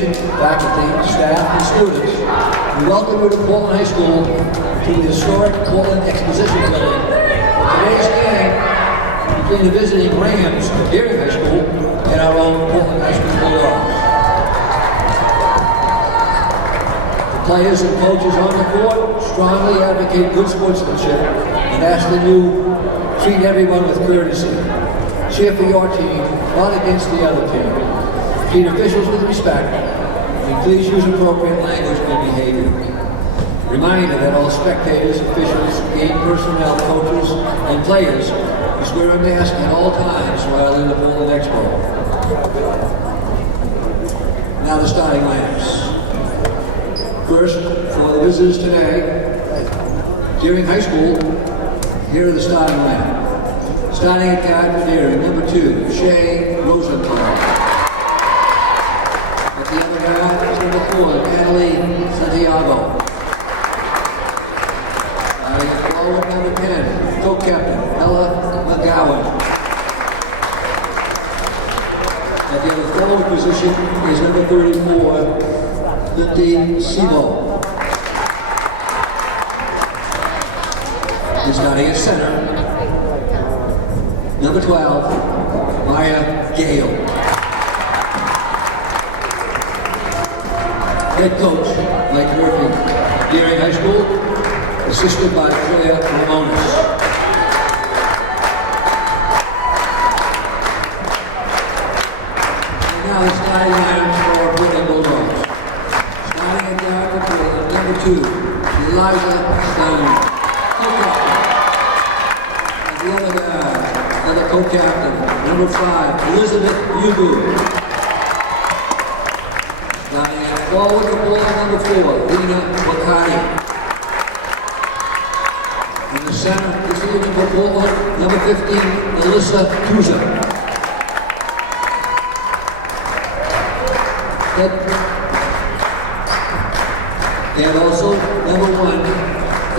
education, faculty, staff, and students, we welcome you to Portland High School to the historic Portland Exposition Building for today's game between the visiting Rams of Deering High School and our own Portland High School Bulldogs. The players and coaches on the court strongly advocate good sportsmanship and ask that you treat everyone with courtesy. Cheer for your team, not against the other team. Treat officials with respect, and please use appropriate language and behavior. Reminder that all spectators, officials, game personnel, coaches, and players must wear a mask at all times while in the Portland Expo. Now the starting lineups. First, for the visitors today, Deering High School, here are the starting lineup. Starting at guard for Deering, number 2, Shea Rosenthal. At the other guard is number 4, Natalie Santiago. Forward number 10, co-captain Ella McGowan. At the other forward position is number 34, Lindy Sebo. He's starting at center. Number 12, Maya Gale. Head coach, Mike Murphy, Deering High School, assisted by Julia Ramones. And now the starting lineups for Portland Bulldogs. Starting at guard for Portland, number 2, Eliza Stone. The other guy, another co-captain, number 5, Elizabeth Ubu. Starting at forward for Portland, number 4, Lena Wakati. In the center, receiving for Portland, number 15, Melissa Tuza. And also, number 1,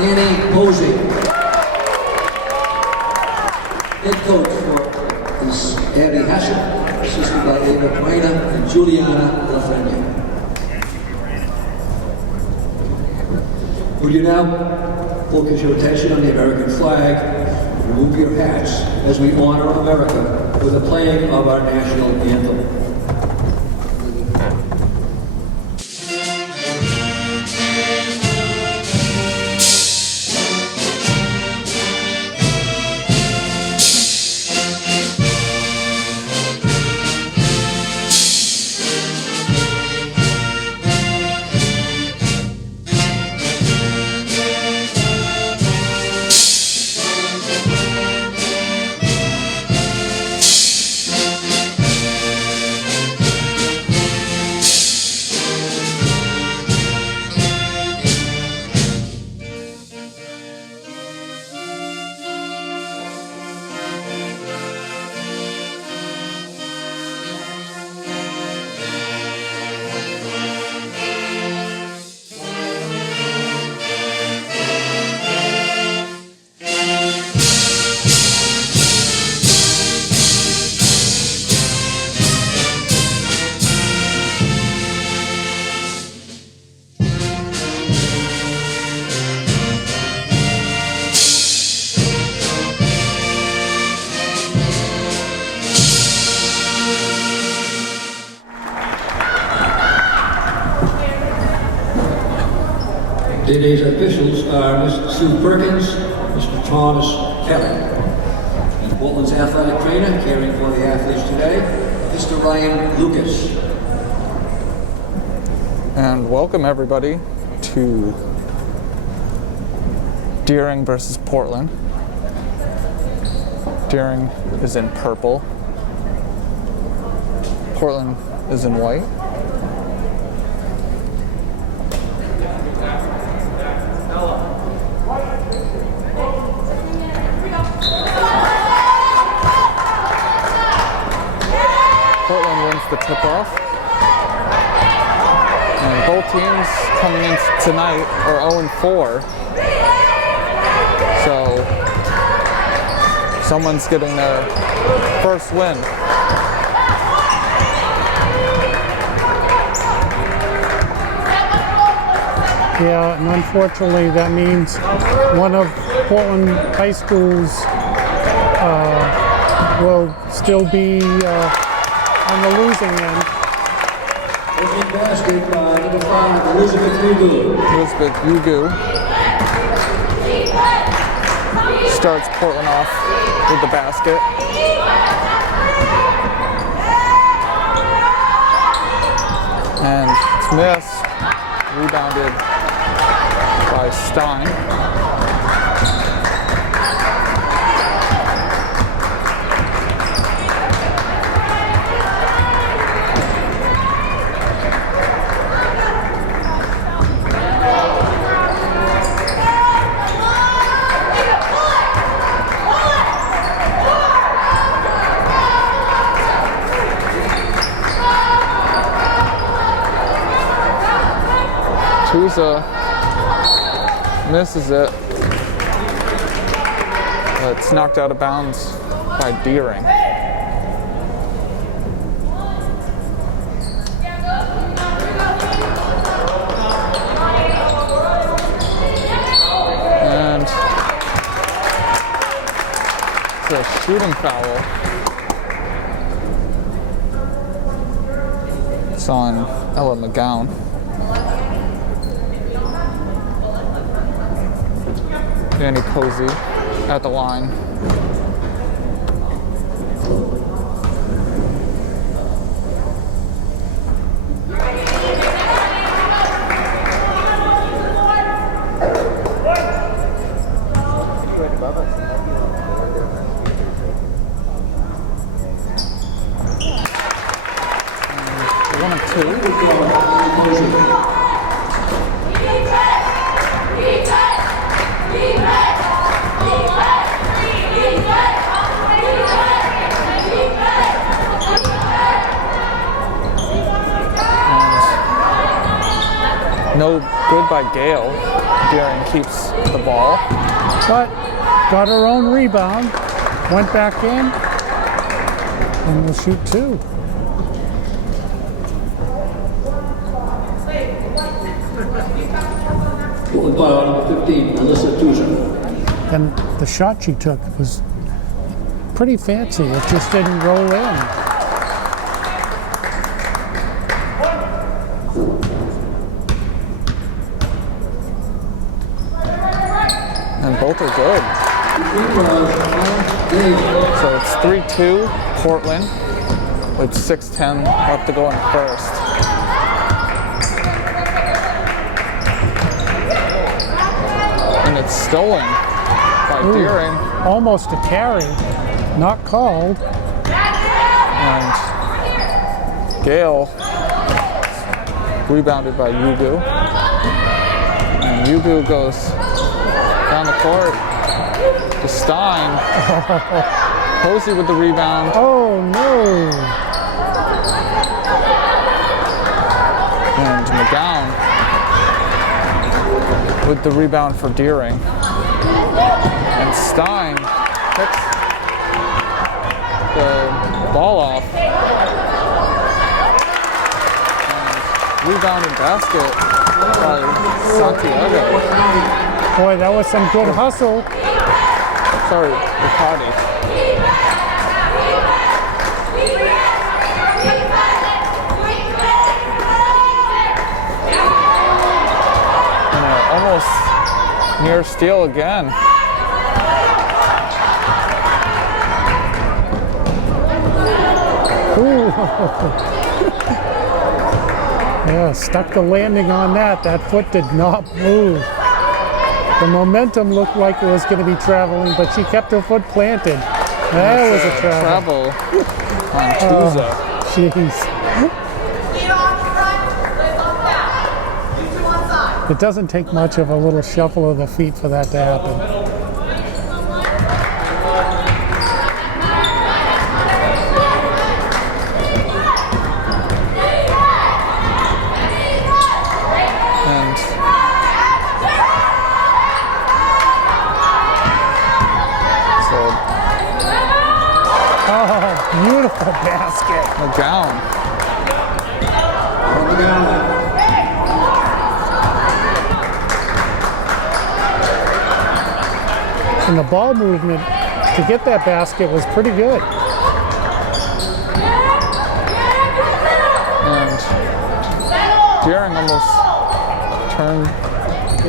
Annie Posey. Head coach for is Abby Hassett, assisted by Ava Quena and Juliana Lafreniere. Would you now focus your attention on the American flag, remove your hats as we honor America with the playing of our national anthem. Today's officials are Ms. Sue Perkins, Mr. Thomas Kelly, and Portland's athletic trainer caring for the athletes today, Mr. Ryan Lucas. And welcome everybody to Deering versus Portland. Deering is in purple. Portland is in white. Portland wins the tip-off. And both teams coming in tonight are 0-4. So someone's getting their first win. Yeah, and unfortunately that means one of Portland High School's will still be on the losing end. Opening basket by number 5, Elizabeth Ugu. Elizabeth Ugu starts Portland off with the basket. And it's missed. Rebounded by Stein. Tusa misses it, but it's knocked out of bounds by Deering. And it's a shooting foul. It's on Ella McGowan. Danny Posey at the line. And 1 and 2. No good by Gale. Deering keeps the ball. But got her own rebound, went back in, and will shoot 2. Portland by number 15, Alyssa Tusa. And the shot she took was pretty fancy. It just didn't roll in. And both are good. So it's 3-2 Portland with 6:10 left to go in the first. And it's stolen by Deering. Almost a carry, not called. And Gale rebounded by Ugu. And Ugu goes down the court to Stein. Posey with the rebound. Oh no! And McGowan with the rebound for Deering. And Stein picks the ball off. And rebounded basket by Santiago. Boy, that was some good hustle. Sorry, Riccardi. And almost near steal again. Ooh. Yeah, stuck the landing on that. That foot did not move. The momentum looked like it was going to be traveling, but she kept her foot planted. That was a travel. On Tusa. Jeez. It doesn't take much of a little shuffle of the feet for that to happen. Beautiful basket. McGowan. And the ball movement to get that basket was pretty good. And Deering almost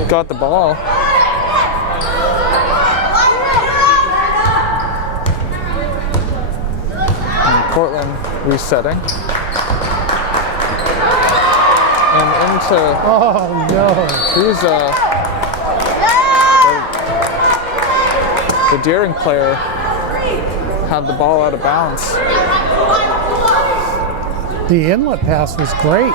got the ball. And Portland resetting. And into Oh no. Tuza. The Deering player had the ball out of bounds. The inlet pass was great.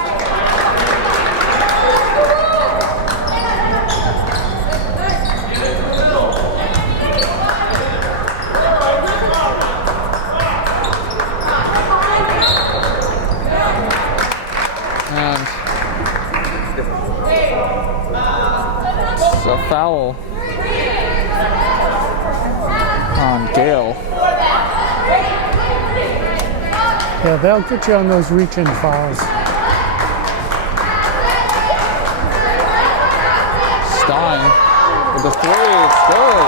And it's a foul on Gale. Yeah, they'll get you on those reach-in fouls. Stein with the three. It's good.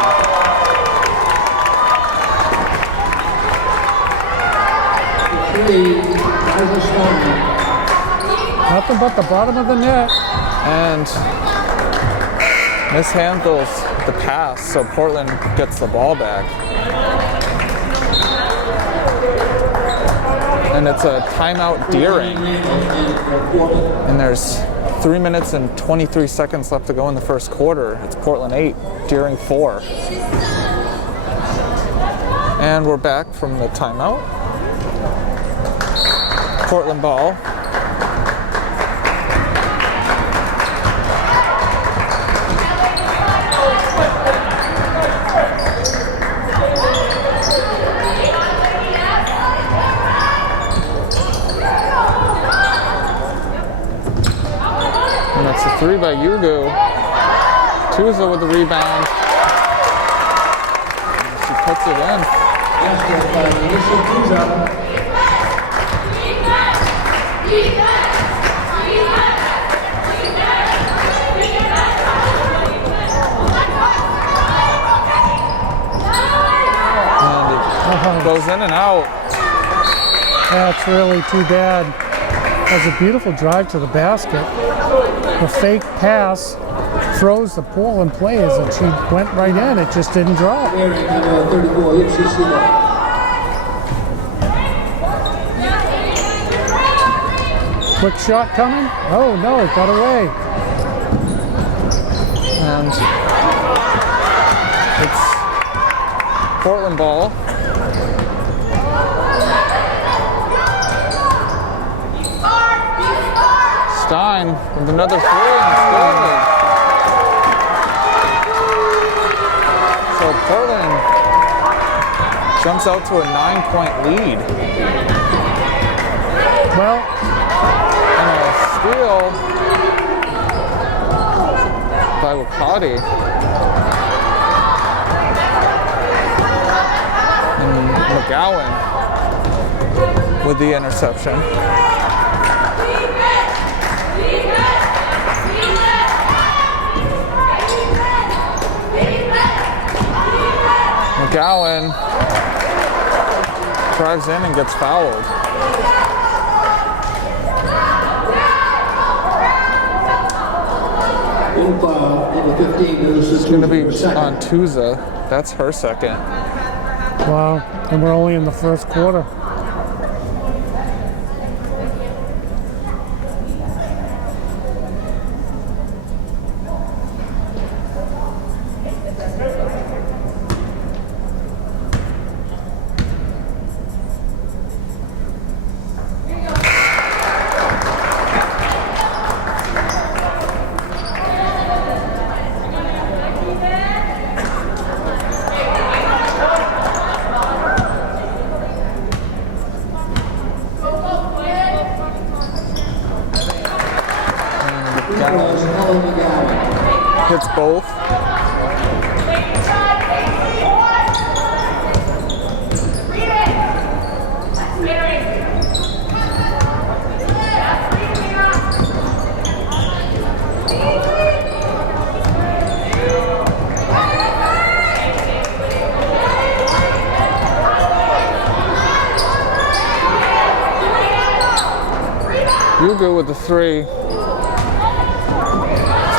Three, as a strong. Nothing but the bottom of the net. And mishandles the pass, so Portland gets the ball back. And it's a timeout Deering. And there's 3 minutes and 23 seconds left to go in the first quarter. It's Portland 8, Deering 4. And we're back from the timeout. Portland ball. And that's a three by Yugu. Tuza with the rebound. And she puts it in. Basket by Melissa Tuza. And it goes in and out. That's really too bad. That was a beautiful drive to the basket. The fake pass froze the Portland players and she went right in. It just didn't drop. Deering, number 34, Ipsy. Quick shot coming. Oh no, it got away. And it's Portland ball. Stein with another three. And it's good. So Portland jumps out to a 9-point lead. Well, And a steal by Wakati. And McGowan with the interception. McGowan drives in and gets fouled. Number 15, Melissa It's going to be Tuza, on Tuza. That's her second. wow. And we're only in the first quarter. Hits both. Yugu with the 3. It's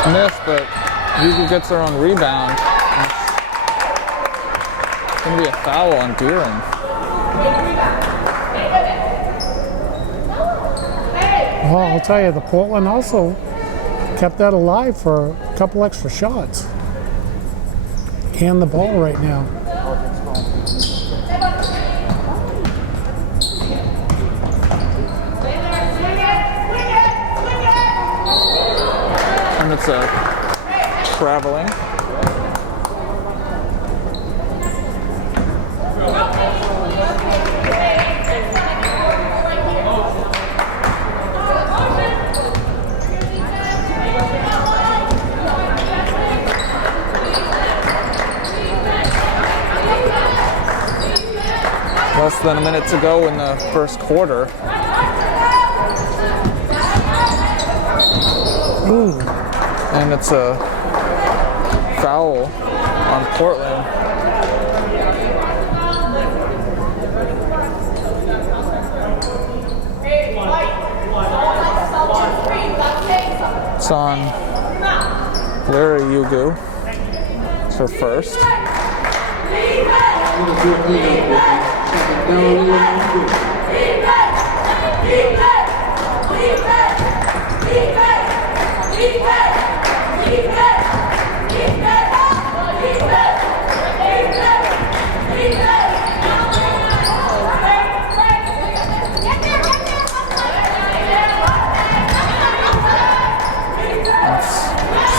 missed, but Yugu gets her own rebound. It's going to be a foul on Deering. Well, I'll tell you, the Portland also kept that alive for a couple extra shots. And the ball right now. And it's a traveling. Less than a minute to go in the first quarter. Ooh. And it's a foul on Portland. It's on Larry Yugu. It's her first.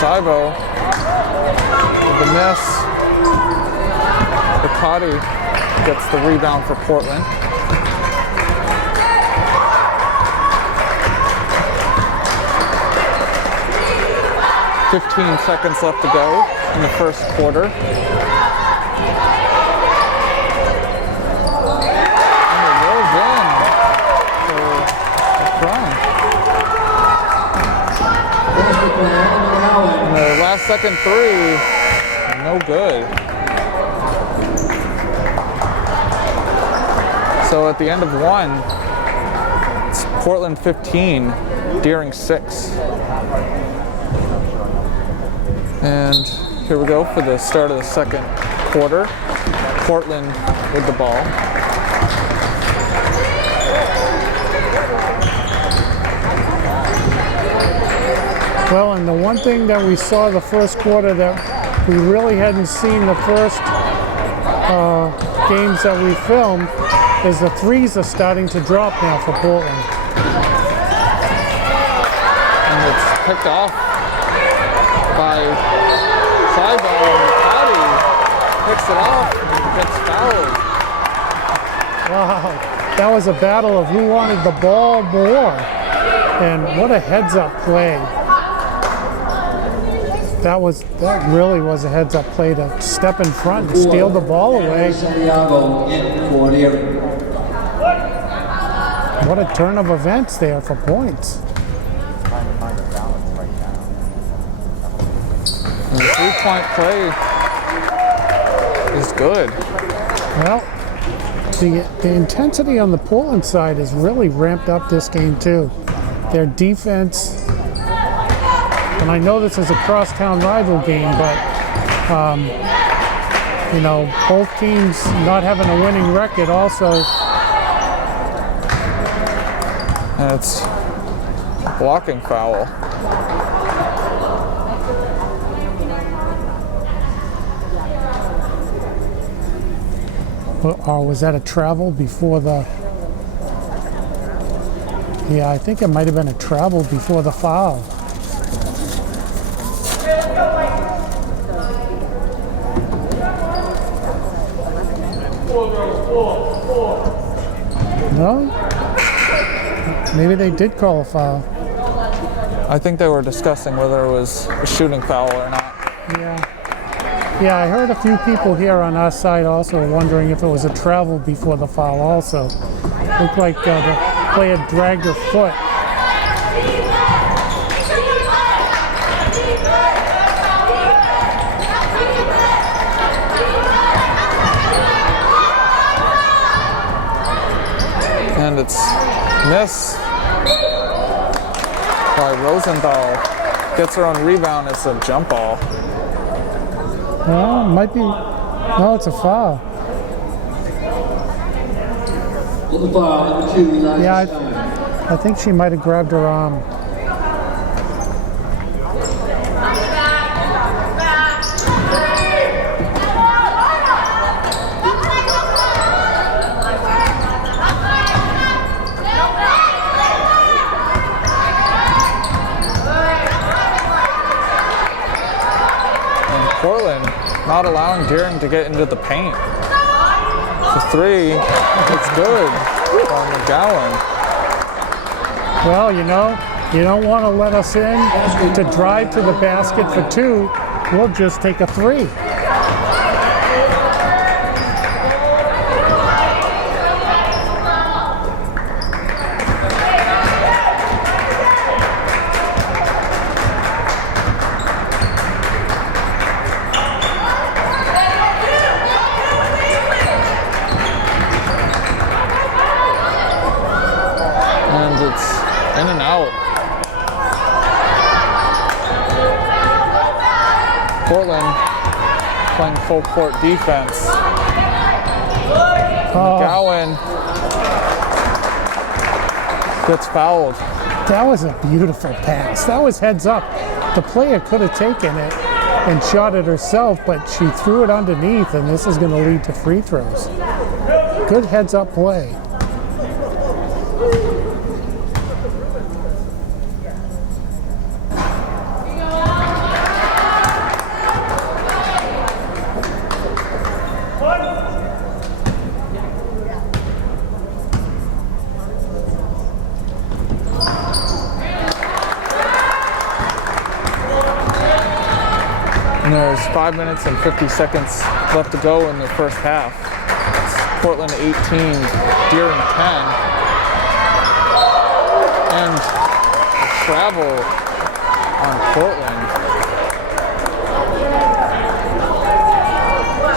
Saibo with the miss. Ricotti gets the rebound for Portland. "15 seconds left to go in the first quarter. And it rolls in for the front. And the last second 3, no good. So at the end of 1, it's Portland 15, Deering 6. And here we go for the start of the second quarter. Portland with the ball. Well, and the one thing that we saw the first quarter that we really hadn't seen the first games that we filmed is the threes are starting to drop now for Portland. And it's picked off by Saibo, and Ricotti picks it off and gets fouled. Wow, that was a battle of who wanted the ball more. And what a heads-up play. That really was a heads-up play to step in front and steal the ball away. What a turn of events there for points. And the three-point play is good. Well, the intensity on the Portland side has really ramped up this game too. Their defense, and I know this is a crosstown rival game, but you know, both teams not having a winning record also. And it's a blocking foul. Or was that a travel before the... Yeah, I think it might have been a travel before the foul. No? Maybe they did call a foul. I think they were discussing whether it was a shooting foul or not. Yeah, I heard a few people here on our side also wondering if it was a travel before the foul also. Looked like the player dragged her foot. And it's miss. Rosenthal gets her own rebound. It's a jump ball. Well, it might be. No, it's a foul. On the bar, number 2, Eliza Yeah, Stein. I think she might have grabbed her arm. Portland not allowing Deering to get into the paint. The 3, it's good on McGowan. Well, you know, you don't want to let us in to drive to the basket for 2. We'll just take a 3. And it's in and out. Portland playing full court defense. McGowan gets fouled. That was a beautiful pass. That was heads up. The player could have taken it and shot it herself, but she threw it underneath, and this is going to lead to free throws. Good heads up play. And there's 5 minutes and 50 seconds left to go in the first half. It's Portland 18, Deering 10. And travel on Portland.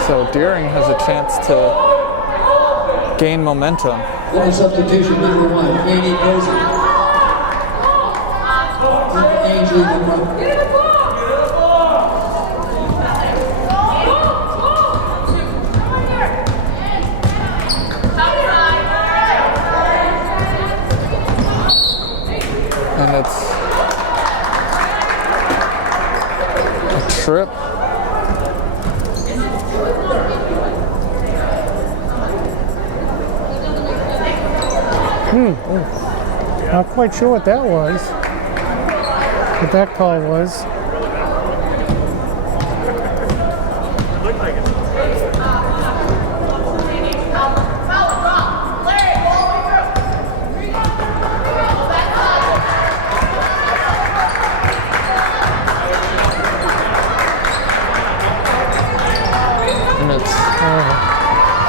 So Deering has a chance to gain momentum. One substitution, number 1, Annie Posey. Ainsley, number 1. And it's a trip. Not quite sure what that was. What that call was. And it's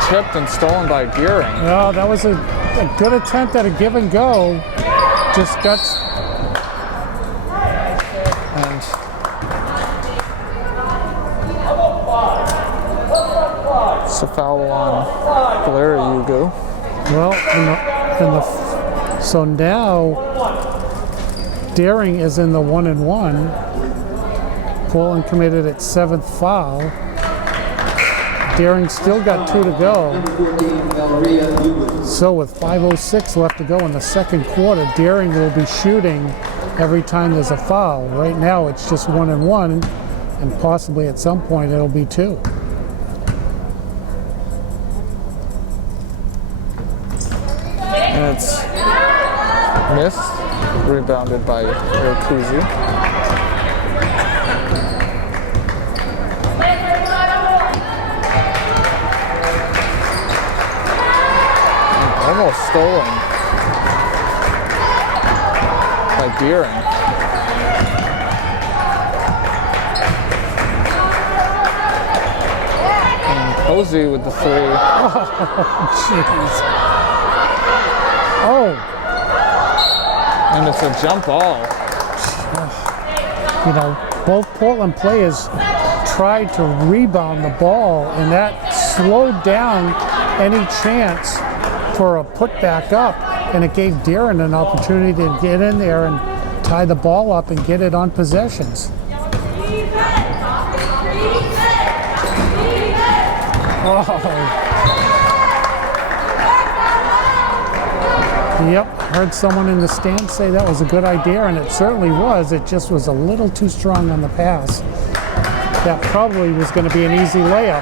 tipped and stolen by Deering. Well, that was a good attempt at a give and go. Just got. And it's a foul on Blair Yugo. Well, so now Deering is in the 1-and-1. Portland committed its 7th foul. Deering still got 2 to go. Number 14, Valeria Luber. So with 5:06 left to go in the second quarter, Deering will be shooting every time there's a foul. Right now it's just 1-and-1, and possibly at some point it'll be 2. And it's missed, rebounded by Rakuzi. Almost stolen by Deering. And Posey with the 3. Jeez. Oh, And it's a jump ball. you know, both Portland players tried to rebound the ball, and that slowed down any chance for a put back up, and it gave Deering an opportunity to get in there and tie the ball up and get it on possessions. Oh. Yep, heard someone in the stands say that was a good idea, and it certainly was. It just was a little too strong on the pass. That probably was going to be an easy layup.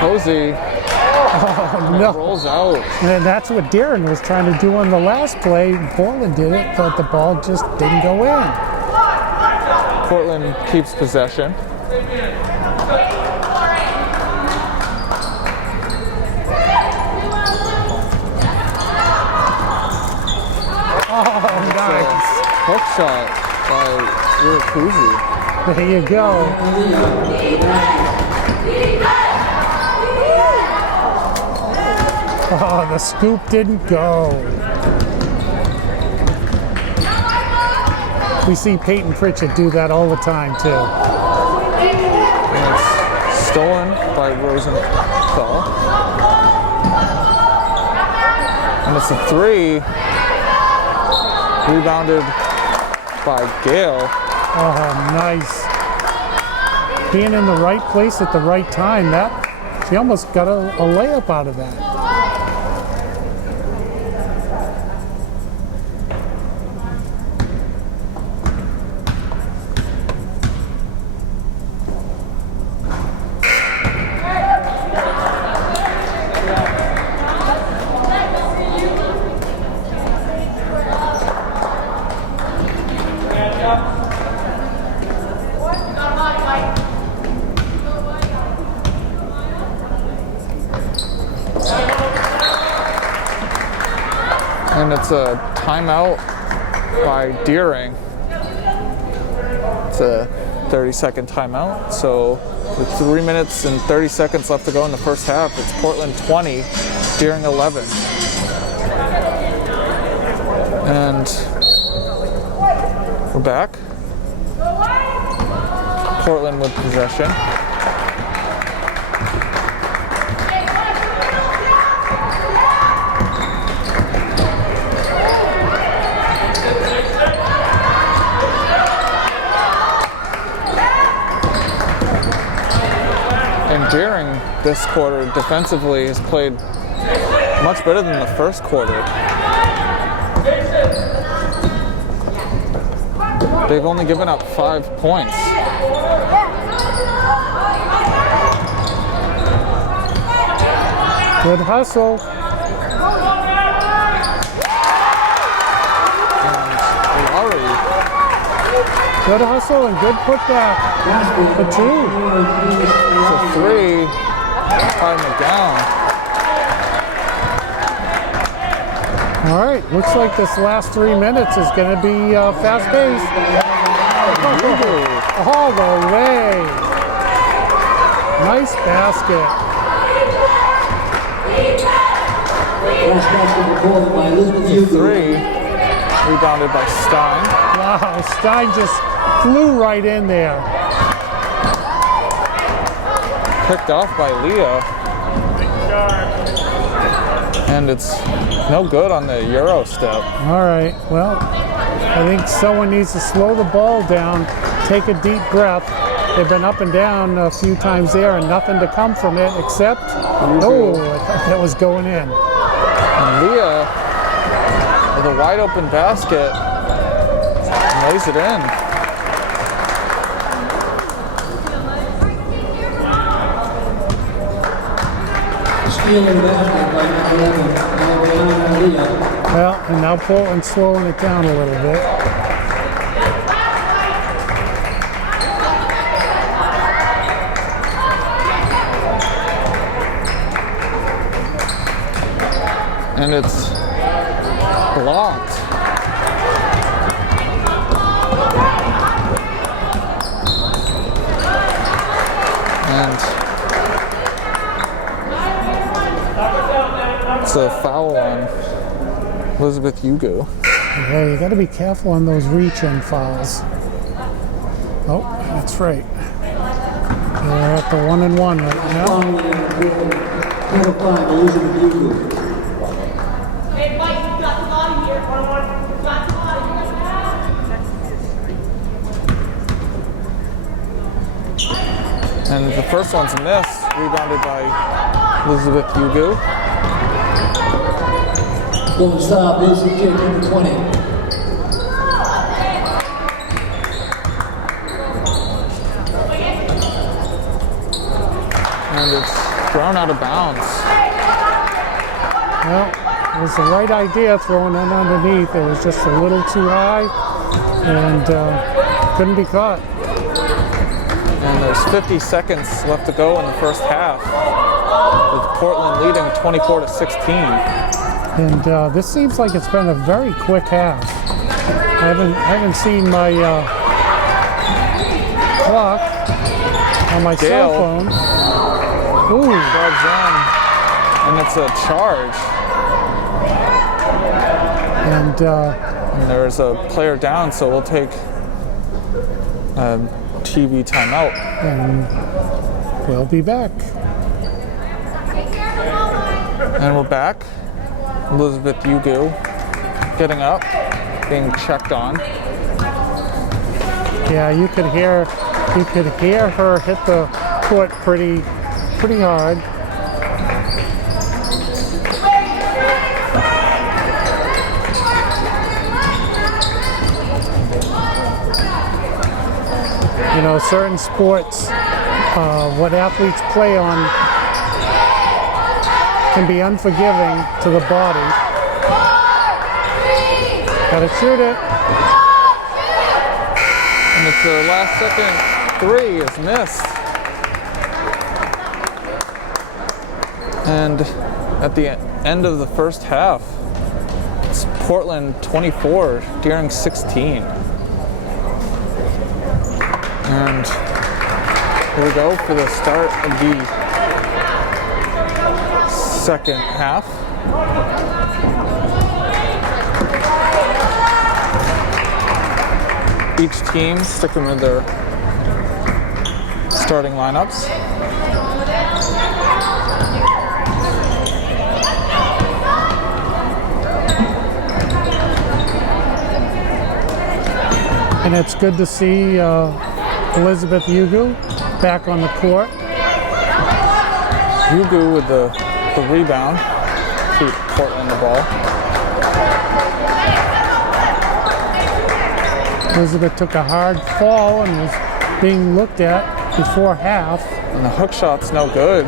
Posey No. rolls out. And that's what Darren was trying to do on the last play. Portland did it, but the ball just didn't go in. Portland keeps possession. Oh, nice. Hook shot by Irakuzi. There you go. Oh, the scoop didn't go. We see Peyton Pritchett do that all the time, too. And it's stolen by Rosenthal. And it's a three. Rebounded by Gale. Oh, nice. Being in the right place at the right time, she almost got a layup out of that. And it's a timeout by Deering. It's a 30-second timeout. So with 3 minutes and 30 seconds left to go in the first half, it's Portland 20, Deering 11. And we're back. Portland with possession. Deering this quarter defensively has played much better than the first quarter. They've only given up 5 points. Good hustle. And Lowry. Good hustle and good putback for two. It's a three. Tying it down. All right, looks like this last 3 minutes is going to be fast-paced. All the way. Nice basket. Three. Rebounded by Stein. Wow, Stein just flew right in there. Picked off by Leah. And it's no good on the Euro step. All right, well, I think someone needs to slow the ball down, take a deep breath. They've been up and down a few times there and nothing to come from it except, oh, I thought that was going in. And Leah, with a wide open basket, lays it in. Well, and now Portland's slowing it down a little bit. And it's blocked. And it's a foul on Elizabeth Hugo. Yeah, you got to be careful on those reach-in fouls. Oh, that's right. They're at the 1-and-1 right now. Number 5, Elizabeth Yugu. Hey, Mike, you got the body here. You got the body. And the first one's a miss, rebounded by Elizabeth Yugu. Golden Star, basic kick, number 20. And it's thrown out of bounds. Well, it was the right idea throwing it underneath. It was just a little too high and couldn't be caught. And there's 50 seconds left to go in the first half, with Portland leading 24-16. And this seems like it's been a very quick half. I haven't seen my clock on my cell phone. Ooh. Drives in, and it's a charge. And And there's a player down, so we'll take a TV timeout. and we'll be back. And we're back. Elizabeth Yugu getting up, being checked on. Yeah, you could hear her hit the foot pretty hard. You know, certain sports, what athletes play on can be unforgiving to the body. Gotta shoot it. And it's the last second three is missed. And at the end of the first half, it's Portland 24, Deering 16. And here we go for the start of the second half. Each team sticking with their starting lineups. And it's good to see Elizabeth Yugu back on the court. Yugu with the rebound, keep Portland the ball. Elizabeth took a hard fall and was being looked at before half. And the hook shot's no good.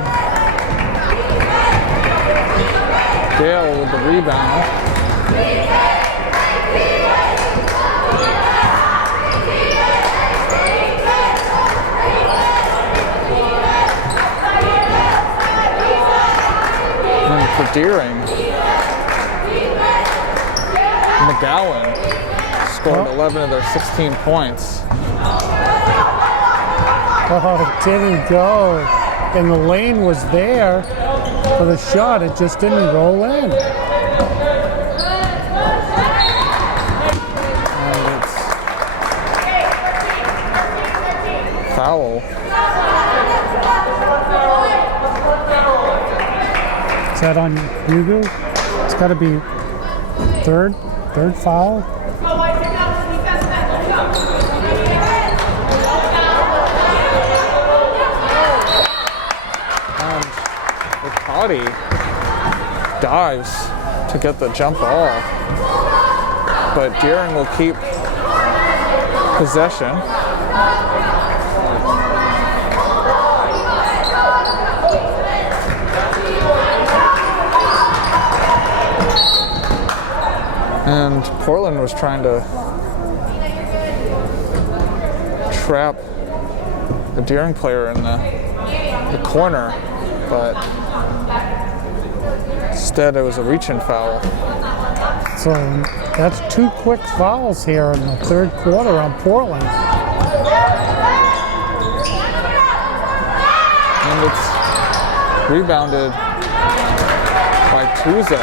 Gale with the rebound. And for Deering, McGowan scored 11 of their 16 points. Oh, it didn't go. And the lane was there for the shot. It just didn't roll in. And it's foul. Is that on Yugu? It's got to be third foul. Body dives to get the jump ball, but Deering will keep possession. And Portland was trying to trap the Deering player in the corner, but instead, it was a reach-in foul. So that's two quick fouls here in the third quarter on Portland. And it's rebounded by Tuza.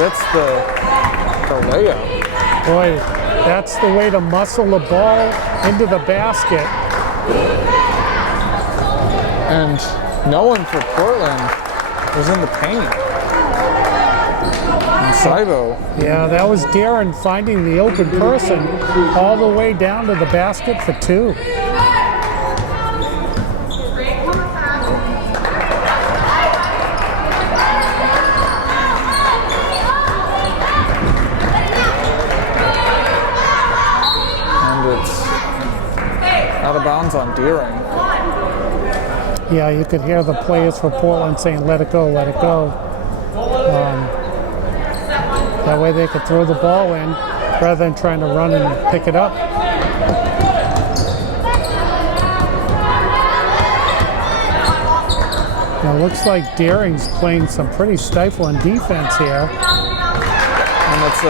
gets the layup. Boy, that's the way to muscle the ball into the basket. And no one for Portland was in the paint. And Saibo. Yeah, that was Darren finding the open person all the way down to the basket for two. Out of bounds on Deering. Yeah, you could hear the players for Portland saying, let it go, let it go. That way they could throw the ball in rather than trying to run and pick it up. Now it looks like Deering's playing some pretty stifling defense here. And it's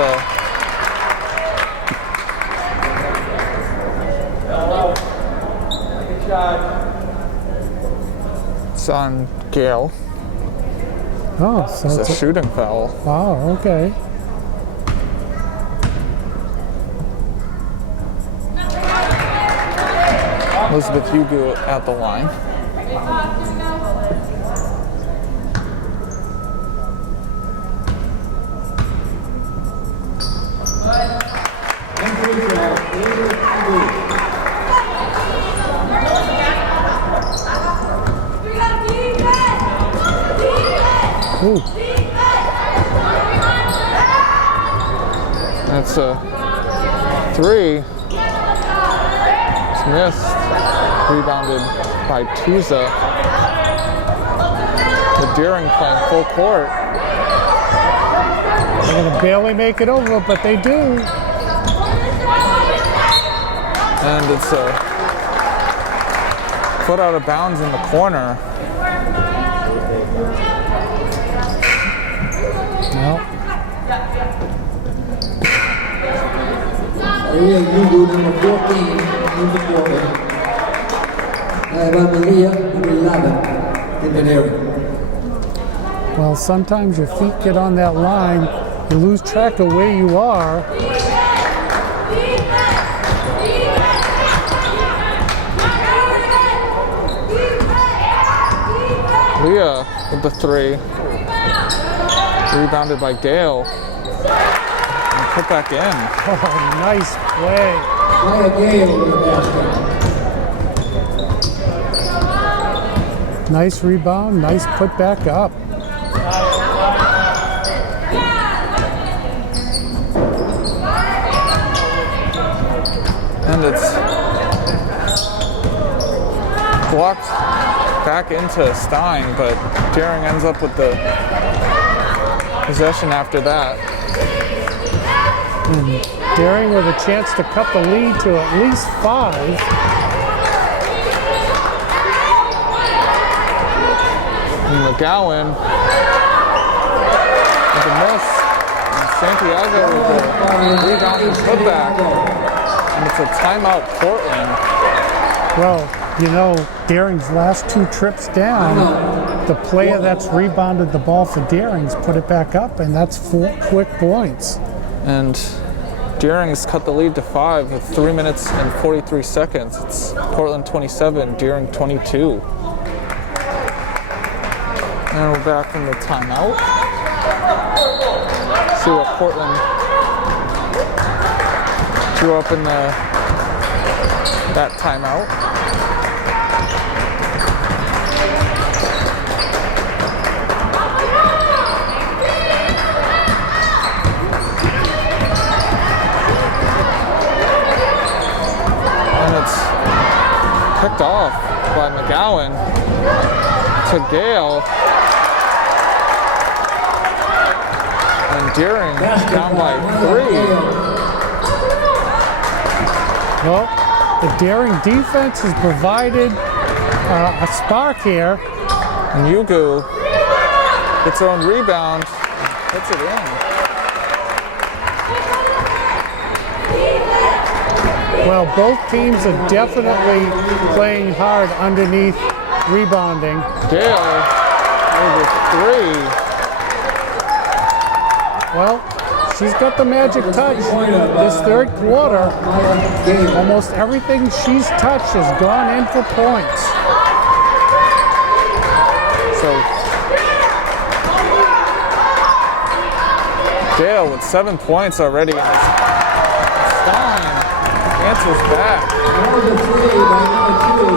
it's on Gale. Oh, so It's a shooting foul. Wow, okay. Elizabeth Hugo at the line. Ooh. That's a three. It's missed. Rebounded by Tuza. The Deering playing full court. They're going to barely make it over, but they do. And it's a foot out of bounds in the corner. No. Maria Yugu, number 14, in the corner. Maria, number 11, in the area. Well, sometimes your feet get on that line, you lose track of where you are. Leah with the three. Rebounded by Gale. And put back in. Oh, nice play. Maya Gale with the basket. Nice rebound, nice put back up. And it's blocked back into Stein, but Deering ends up with the possession after that. Deering with a chance to cut the lead to at least 5. And McGowan with a miss. And Santiago with the rebound and putback. And it's a timeout Portland. Well, you know, Deering's last 2 trips down, the player that's rebounded the ball for Deering's put it back up, and that's 4 quick points. And Deering's cut the lead to 5 with 3 minutes and 43 seconds. It's Portland 27, Deering 22. And we're back from the timeout. See what Portland drew up in that timeout. And it's picked off by McGowan to Gale. And Deering down by 3. Well, the Deering defense has provided a spark here. And Yugu gets her own rebound, puts it in. Well, both teams are definitely playing hard underneath rebounding. Gale over 3. Well, she's got the magic touch. This third quarter, almost everything she's touched has gone in for points. So Dale with 7 points already. And Stein answers back. Number 3 by number 2,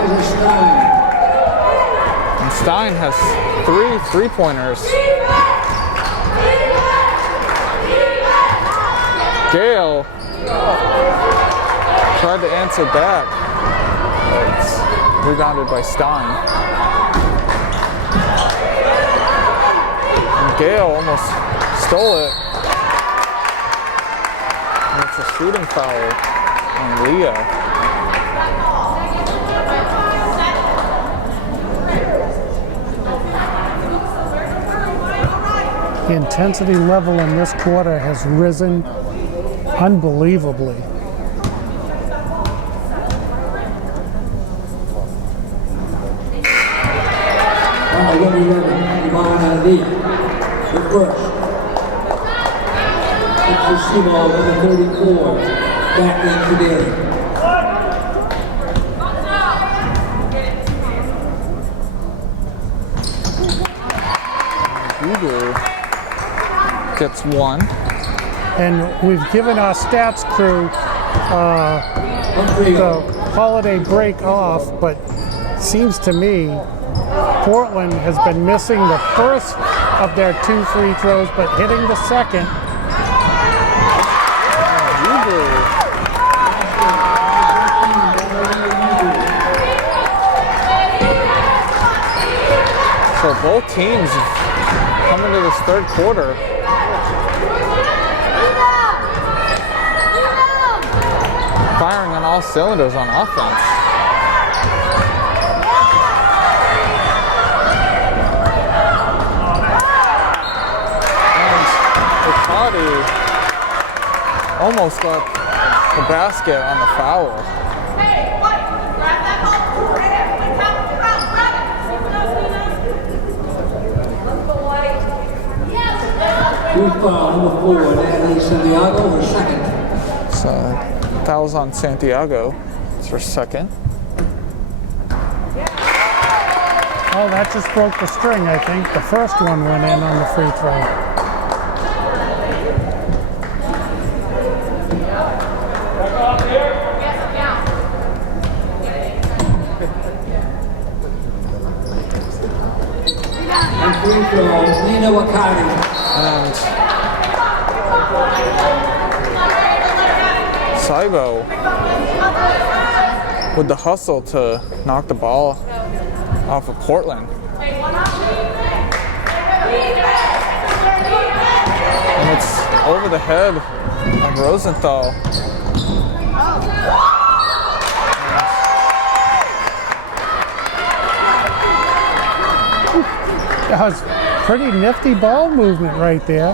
Eliza Stein. And Stein has 3 3-pointers. Gale tried to answer back, but it's rebounded by Stein. And Gale almost stole it. And it's a shooting foul on Leah. The intensity level in this quarter has risen unbelievably. Number 11, Ivana Lee, the first. It's Simo, number 34, back into there. Uber gets 1. And we've given our stats crew the holiday break off, but seems to me Portland has been missing the first of their 2 free throws, but hitting the second. So both teams come into this third quarter firing on all cylinders on offense. And Riccardi almost got the basket on the foul. Hey, what? Grab that ball. Right there. Grab it. Two foul, number 4, Natalie Santiago, her second. So fouls on Santiago. It's her second. Oh, that just broke the string, I think. The first one went in on the free throw. And free throw, Nina Wakari. And Saibo with the hustle to knock the ball off of Portland. And it's over the head of Rosenthal. That was pretty nifty ball movement right there.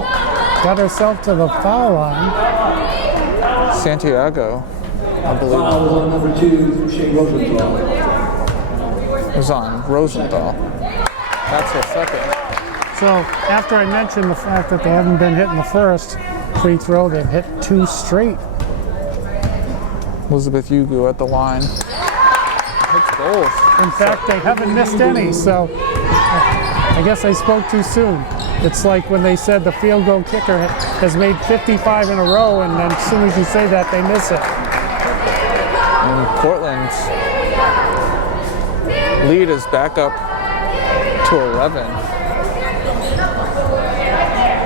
Got herself to the foul line. Santiago, I believe, Foul was on number 2, Shea Rosenthal. was on Rosenthal. That's her second. So after I mentioned the fact that they haven't been hitting the first free throw, they've hit 2 straight. Elizabeth Ugu at the line. Hits goals. In fact, they haven't missed any, so I guess I spoke too soon. It's like when they said the field goal kicker has made 55 in a row, and then as soon as you say that, they miss it. And Portland's lead is back up to 11.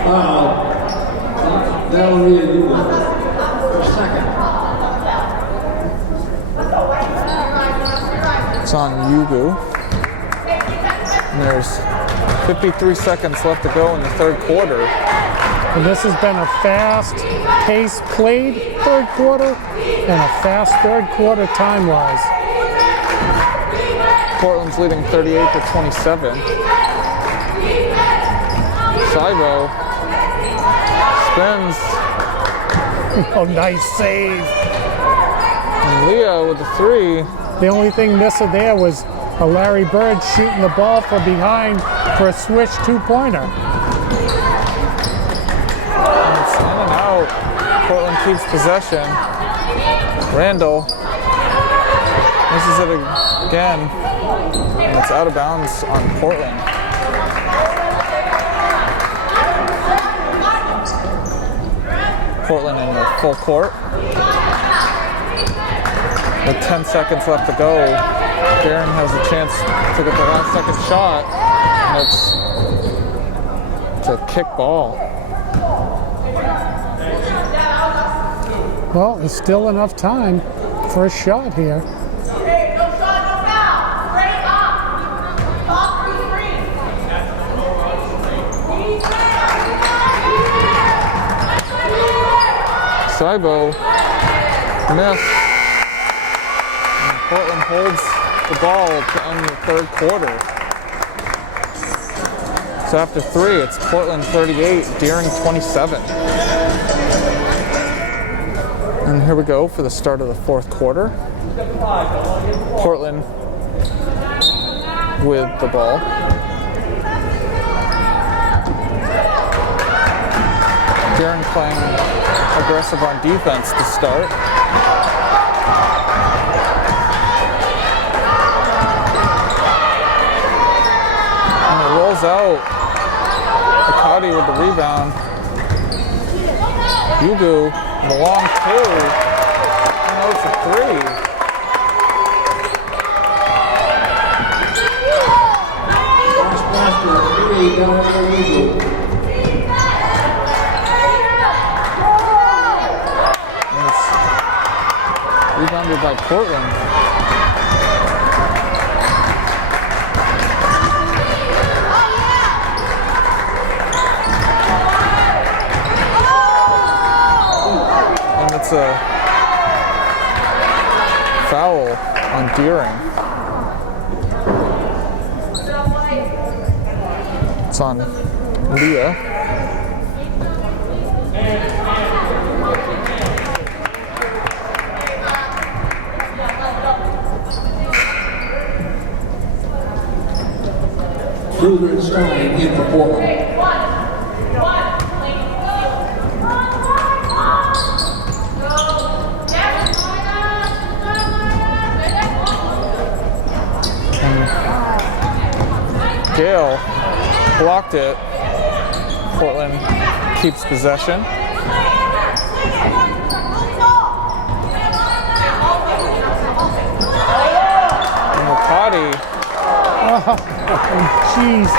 Foul, Valeria Duba, her second. It's on Ugu. And there's 53 seconds left to go in the third quarter. And this has been a fast-paced played third quarter and a fast third quarter time-wise. Portland's leading 38-27. Saibo spins. Oh, nice save. And Leo with the 3. The only thing missing there was a Larry Bird shooting the ball from behind for a switch 2-pointer. Portland keeps possession. Randall misses it again. And it's out of bounds on Portland. Portland in the full court. With 10 seconds left to go, Darren has a chance to get the last second shot. And it's a kick ball. Well, there's still enough time for a shot here. Hey, no shot, no foul. Straight up. Top 3 3. Saibo missed. And Portland holds the ball to end the third quarter. So after 3, it's Portland 38, Deering 27. And here we go for the start of the fourth quarter. Portland with the ball. Deering playing aggressive on defense to start. And it rolls out. Akati with the rebound. Yugu with a long 2. And now it's a 3. Last basket, 3 down for Eagle. Rebounded by Portland. And it's a foul on Deering. It's on Leah. Kruger and Stein in for Portland. Gale blocked it. Portland keeps possession. And Akati. Oh, jeez.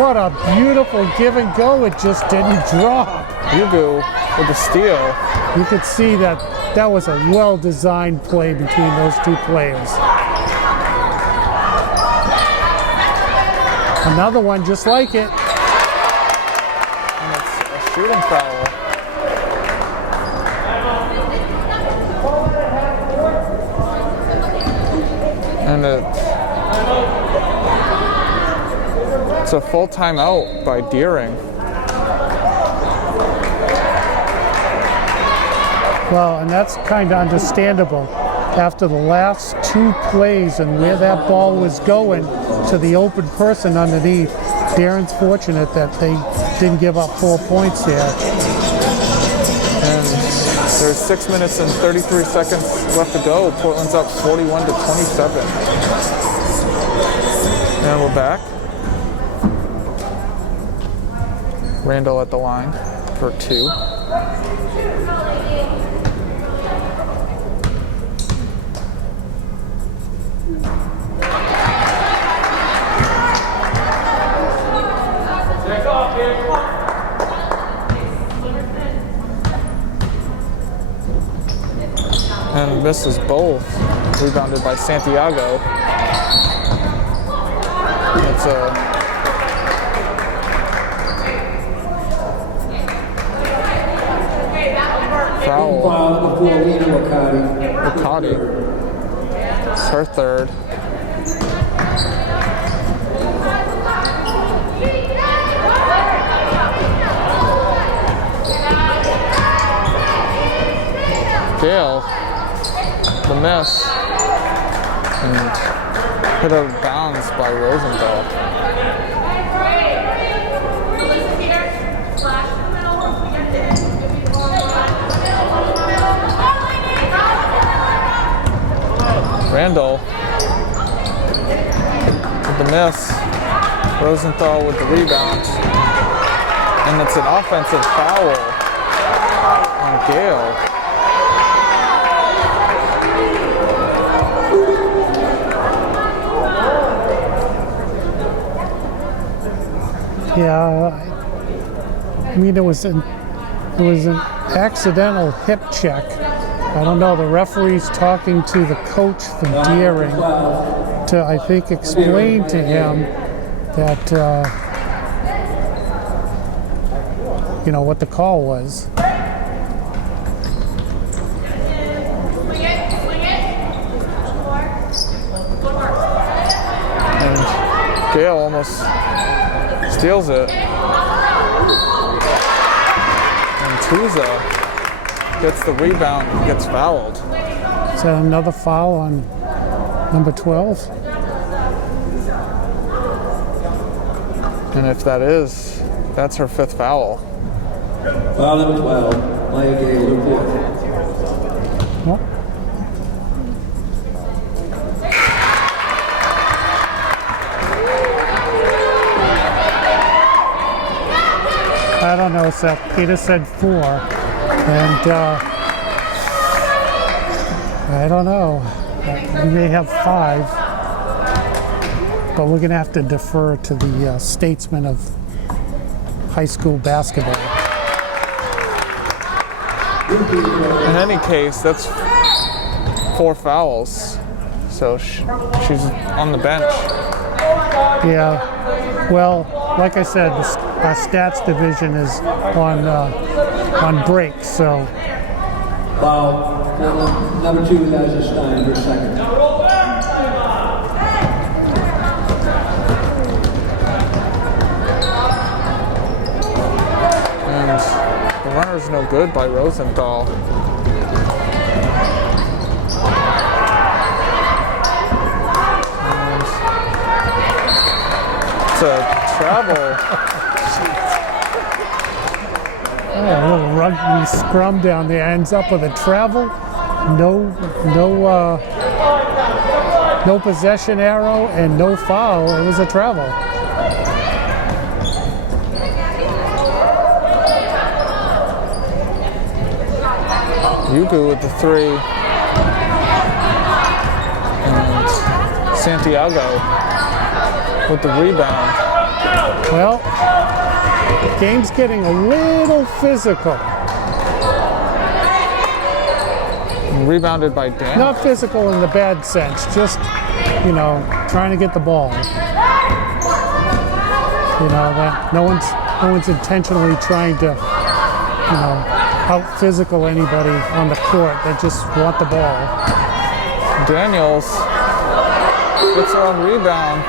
What a beautiful give and go. It just didn't drop. Yugu with the steal. You could see that that was a well-designed play between those two players. Another one just like it. And it's a shooting foul. And it's a full timeout by Deering. Well, and that's kind of understandable after the last 2 plays and where that ball was going to the open person underneath. Darren's fortunate that they didn't give up 4 points there. And there's 6 minutes and 33 seconds left to go. Portland's up 41-27. And we're back. Randall at the line for 2. And misses both. Rebounded by Santiago. It's a foul. Foul before Lena Akati. It's her third. Gale, the miss, and hit out of bounds by Rosenthal. Randall with the miss. Rosenthal with the rebound. And it's an offensive foul on Gale. Yeah, I mean it was an accidental hip check. I don't know. The referee's talking to the coach for Deering to, I think, explain to him that you know what the call was. And Gale almost steals it. And Tuza gets the rebound and gets fouled. Is that another foul on number 12? And if that is, that's her 5th foul. Foul number 12, Maya Gale, report. Well, I don't know, Seth. Peter said 4, and I don't know. We may have 5, but we're going to have to defer to the statesman of high school basketball. In any case, that's 4 fouls. So she's on the bench. Yeah. Well, like I said, our stats division is on break, so. Foul, number 2, Liza Stein, her second. And the runner's no good by Rosenthal. And it's a travel. Oh, a little rugby scrum down there ends up with a travel, no possession arrow, and no foul. It was a travel. Yugu with the 3. And Santiago with the rebound. Well, game's getting a little physical. Rebounded by Dan. Not physical in the bad sense, just, you know, trying to get the ball. You know, that no one's intentionally trying to, you know, out physical anybody on the court. They just want the ball. Daniels gets her own rebound.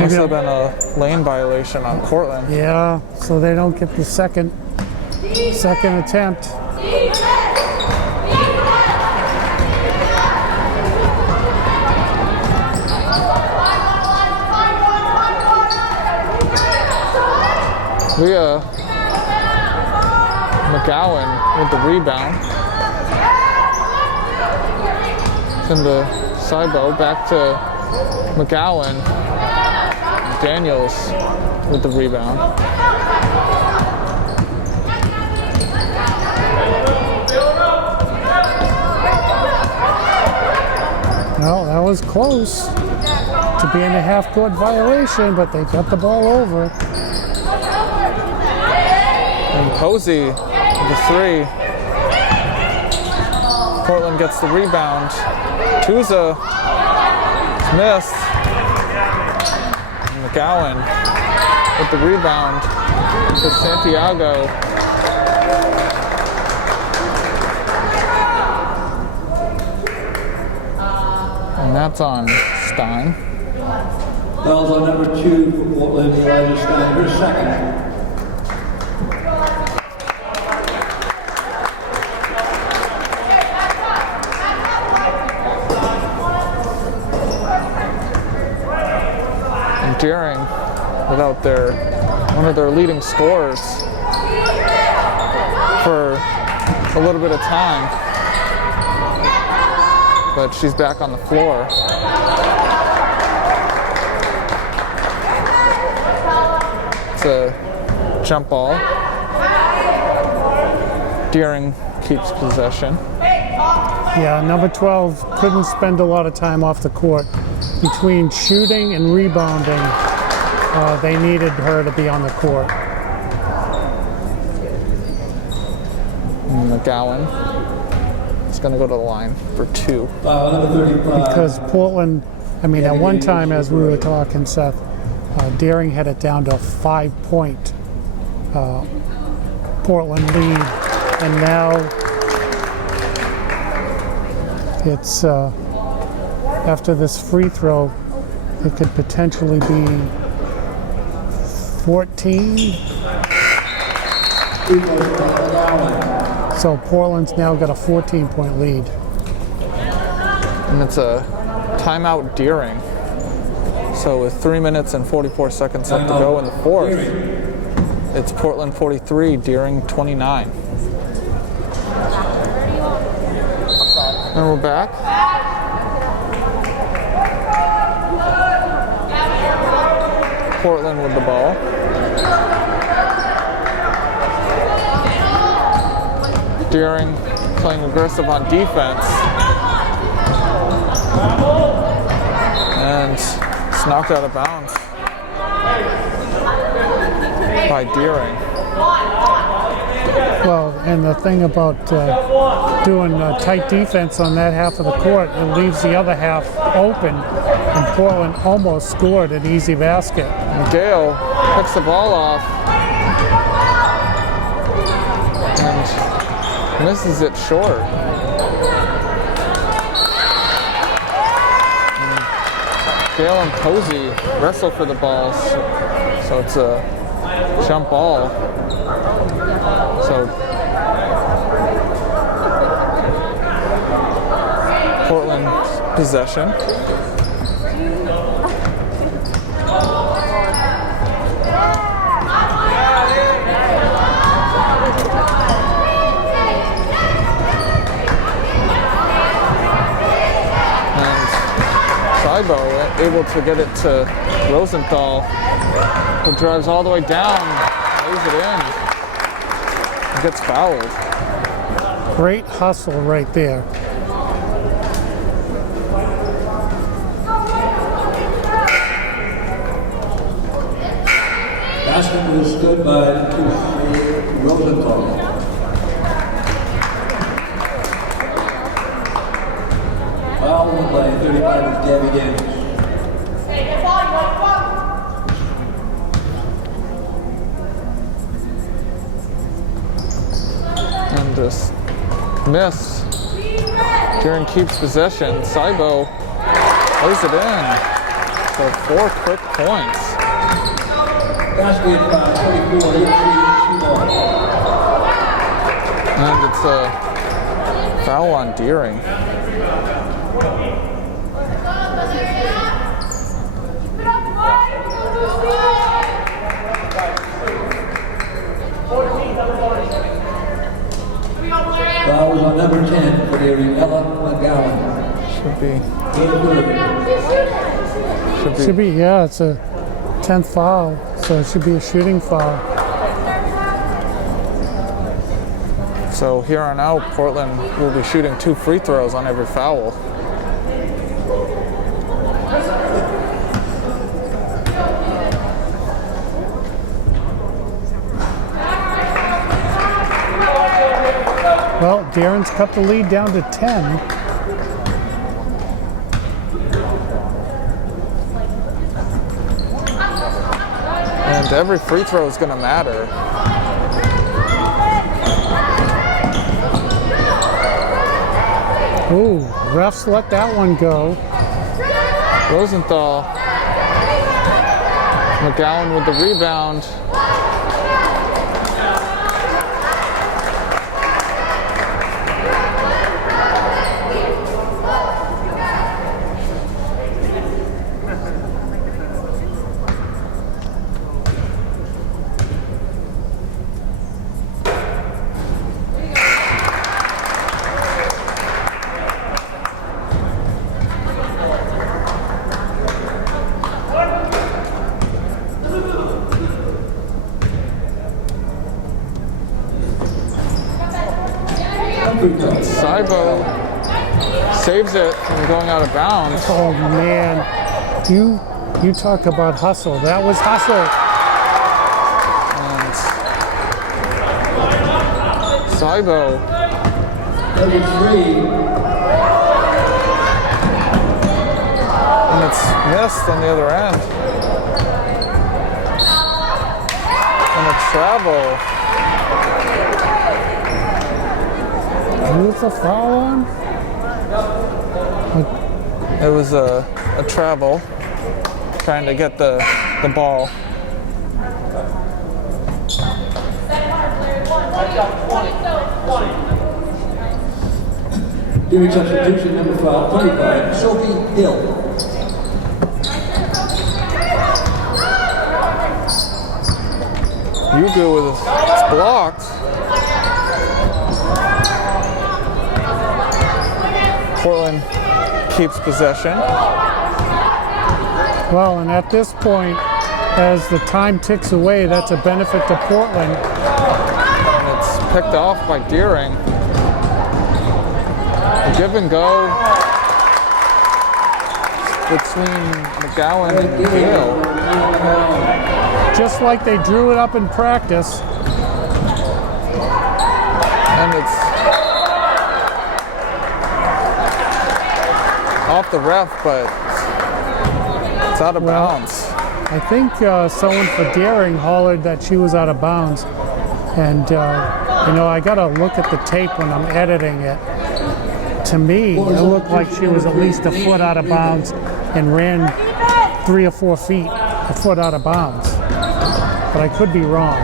Must have been a lane violation on Cortland. Yeah, so they don't get the second attempt. Leah McGowan with the rebound. Send the Cybo back to McGowan. Daniels with the rebound. Well, that was close to being a half-court violation, but they got the ball over. And Posey with the 3. Portland gets the rebound. Tuza Missed. McGowan with the rebound to Santiago. And that's on Stein. Fouls on number 2 for Portland, Elijah Stein, her second. Deering without one of their leading scorers for a little bit of time, but she's back on the floor. It's a jump ball. Deering keeps possession. Yeah, number 12 couldn't spend a lot of time off the court. Between shooting and rebounding, they needed her to be on the court. McGowan is going to go to the line for 2. Number 35. Because Portland, I mean, at one time, as we were talking, Seth, Deering had it down to a 5-point Portland lead, and now it's after this free throw, it could potentially be 14. So Portland's now got a 14-point lead. And it's a timeout Deering. So with 3 minutes and 44 seconds left to go in the fourth, it's Portland 43, Deering 29. And we're back. Portland with the ball. Deering playing aggressive on defense. And it's knocked out of bounds by Deering. Well, and the thing about doing tight defense on that half of the court, it leaves the other half open, and Portland almost scored an easy basket. And Gale picks the ball off and misses it short. And Gale and Posey wrestle for the ball, so it's a jump ball. So Portland's possession. Saibo able to get it to Rosenthal, who drives all the way down, lays it in, and gets fouled. Great hustle right there. Basket was stood by Rosenthal. Foul on play, 35 with Gabby Daniels. And just miss. Deering keeps possession. Saibo lays it in. So 4 quick points. Basket by 24, 8-3, And it's a foul on Deering. Foul was on number 10 for Ariella McGowan. Should be. Yeah, it's a 10th foul, so it should be a shooting foul. So here on out, Portland will be shooting 2 free throws on every foul. Well, Deering's cut the lead down to 10. And every free throw is going to matter. Ooh, refs let that one go. Rosenthal. McGowan with the rebound. Saibo saves it from going out of bounds. Oh man, you talk about hustle. That was hustle. And Saibo. Number 3. And it's missed on the other end. And a travel. Who's the foul on? It was a travel, trying to get the ball. Doing substitution number 25, Sophie Hill. Yugu with it's blocked. Portland keeps possession. Well, and at this point, as the time ticks away, that's a benefit to Portland. And it's picked off by Deering. A give and go between McGowan and Gale. Just like they drew it up in practice. And it's off the ref, but it's out of bounds. I think someone for Deering hollered that she was out of bounds. And, I got to look at the tape when I'm editing it. To me, it looked like she was at least a foot out of bounds and ran 3 or 4 feet a foot out of bounds. But I could be wrong.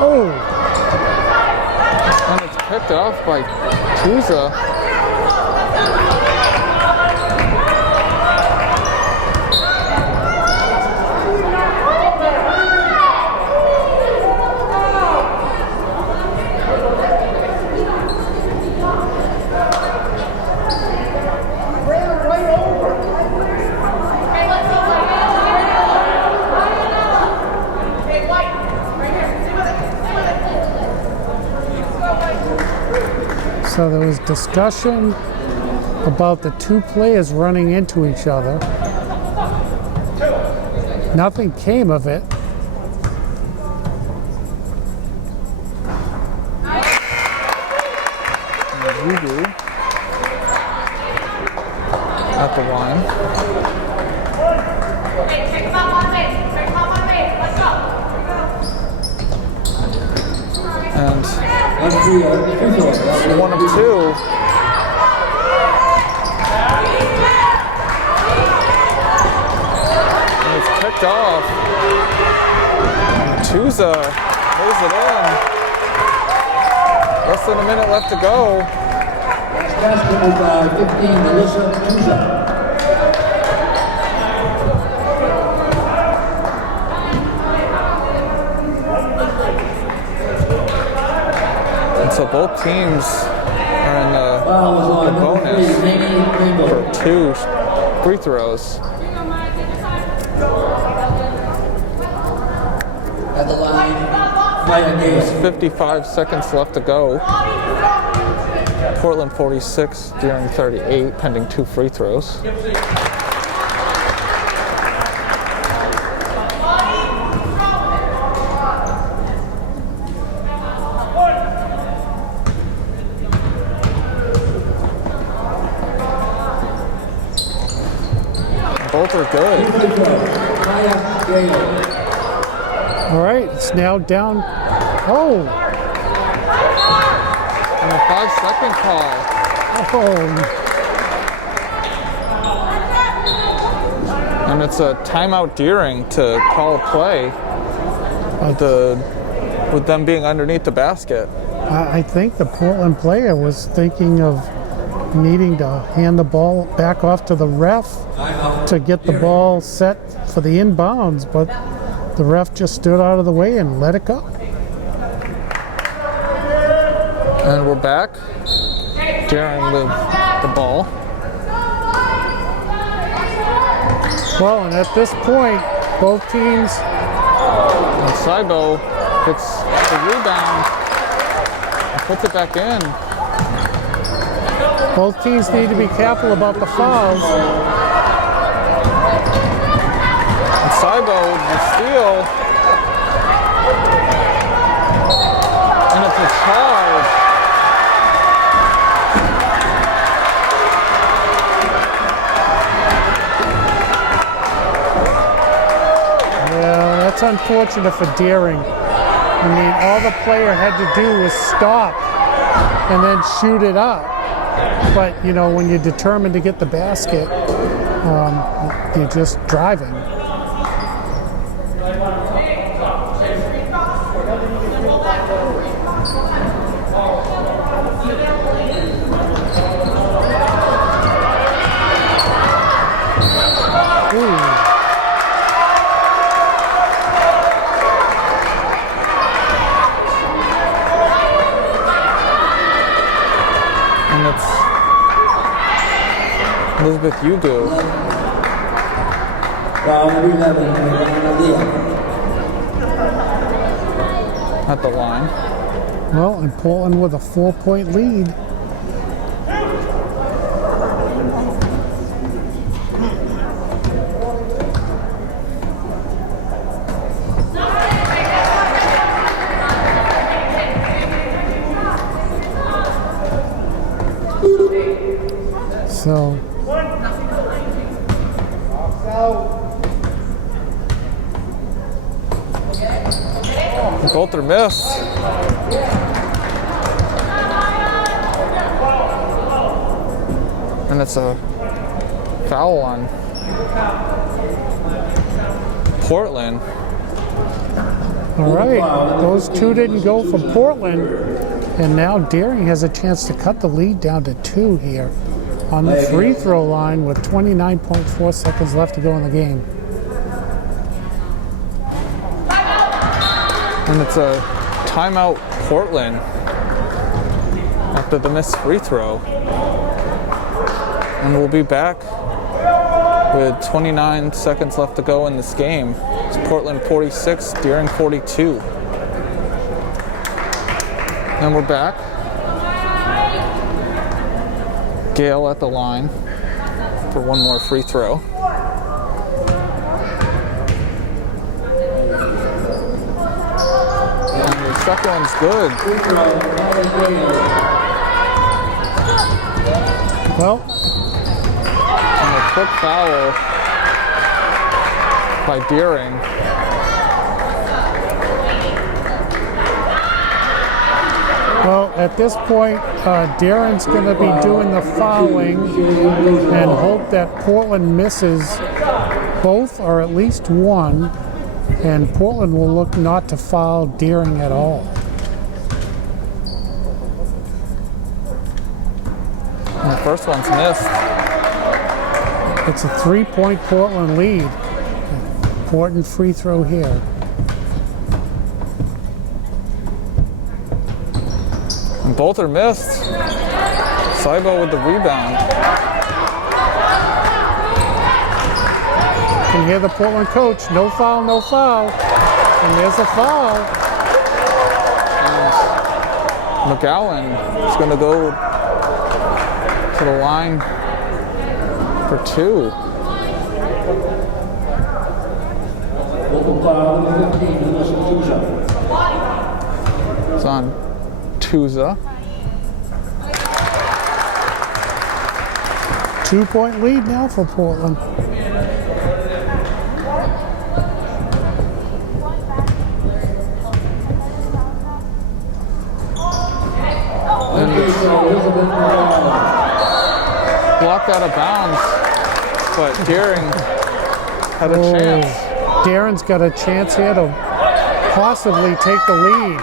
Oh! And it's picked off by Tuza. So there was discussion about the 2 players running into each other. Nothing came of it. Yugu at the line. And 1 of 2. And it's picked off. Tuza lays it in. Less than a minute left to go. Basketball by 15, Melissa Tuza. So both teams are in the bonus for 2 free throws. At the line, Maya There's Gale. 55 seconds left to go. Portland 46, Deering 38, pending 2 free throws. Both are good. Maya Gale. All right, it's now down. Oh, And a 5-second call. oh, And it's a timeout Deering to call a play with them being underneath the basket. I think the Portland player was thinking of needing to hand the ball back off to the ref to get the ball set for the inbounds, but the ref just stood out of the way and let it go. And we're back. Deering with the ball. Well, and at this point, both teams, And Saibo gets the rebound and puts it back in. both teams need to be careful about the fouls. And Saibo the steal. And it's a charge. Yeah, that's unfortunate for Deering. I mean, all the player had to do was stop and then shoot it up. But, you know, when you're determined to get the basket, you're just driving. Ooh. And it's Elizabeth Ugu. Foul number 11, Leah. At the line. Well, and Portland with a 4-point lead. So Both are missed. And it's a foul on Portland. all right, those two didn't go for Portland, and now Deering has a chance to cut the lead down to 2 here on the free throw line with 29.4 seconds left to go in the game. And it's a timeout Portland after the missed free throw. And we'll be back with 29 seconds left to go in this game. It's Portland 46, Deering 42. And we're back. Gale at the line for one more free throw. And the second one's good. Well, And a quick foul by Deering. well, at this point, Deering's going to be doing the fouling and hope that Portland misses both or at least one, and Portland will look not to foul Deering at all. And the first one's missed. It's a 3-point Portland lead. Important free throw here. And both are missed. Saibo with the rebound. You can hear the Portland coach, no foul, no foul. And there's a foul. And McGowan is going to go to the line for 2. Local foul number 15, Melissa Tusa. It's on Tusa. 2-point lead now for Portland. blocked out of bounds, but Deering had a chance. Darren's got a chance here to possibly take the lead.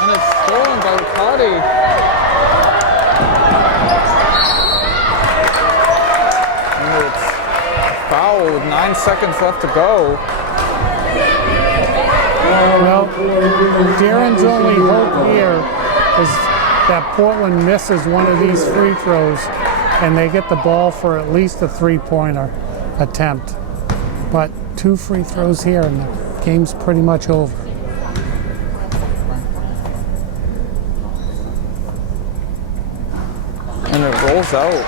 And it's stolen by Cotty. And it's a foul with 9 seconds left to go. Well, Darren's only hope here is that Portland misses one of these free throws and they get the ball for at least a three-pointer attempt. But 2 free throws here and the game's pretty much over. And it rolls out.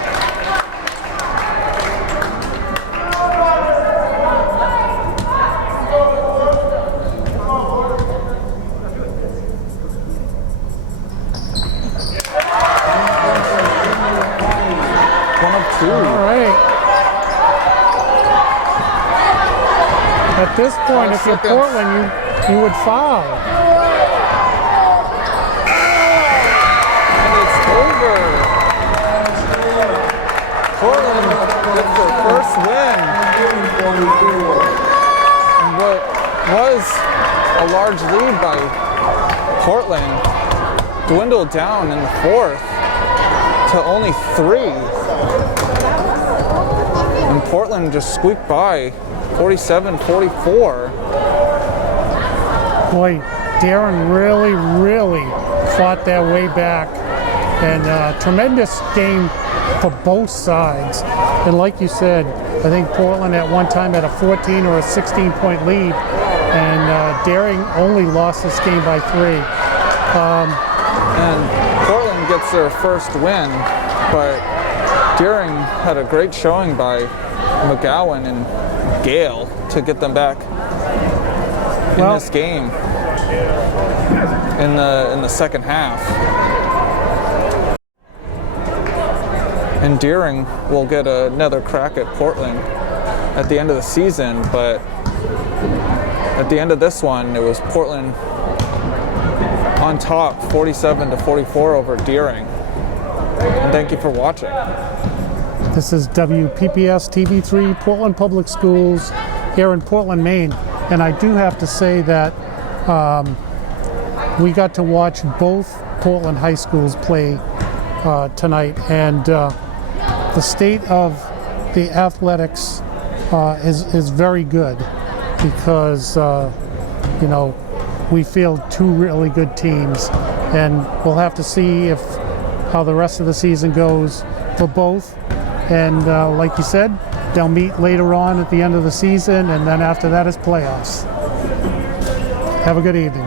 All right. At this point, if you're Portland, you would foul. And it's over. Portland gets their first win. And what was a large lead by Portland dwindled down in the fourth to only 3. And Portland just squeaked by 47-44. Boy, Darren really fought their way back. And tremendous game for both sides. And like you said, I think Portland at one time had a 14 or a 16-point lead. And Daring only lost this game by 3. And Portland gets their first win, but Deering had a great showing by McGowan and Gale to get them back in this game in the second half. And Deering will get another crack at Portland at the end of the season, but at the end of this one, it was Portland on top, 47-44 over Deering. And thank you for watching. This is WPPS TV3 Portland Public Schools here in Portland, Maine. And I do have to say that we got to watch both Portland high schools play tonight. And the state of the athletics is very good because, you know, we field 2 really good teams. And we'll have to see how the rest of the season goes for both. And like you said, they'll meet later on at the end of the season, and then after that is playoffs. Have a good evening.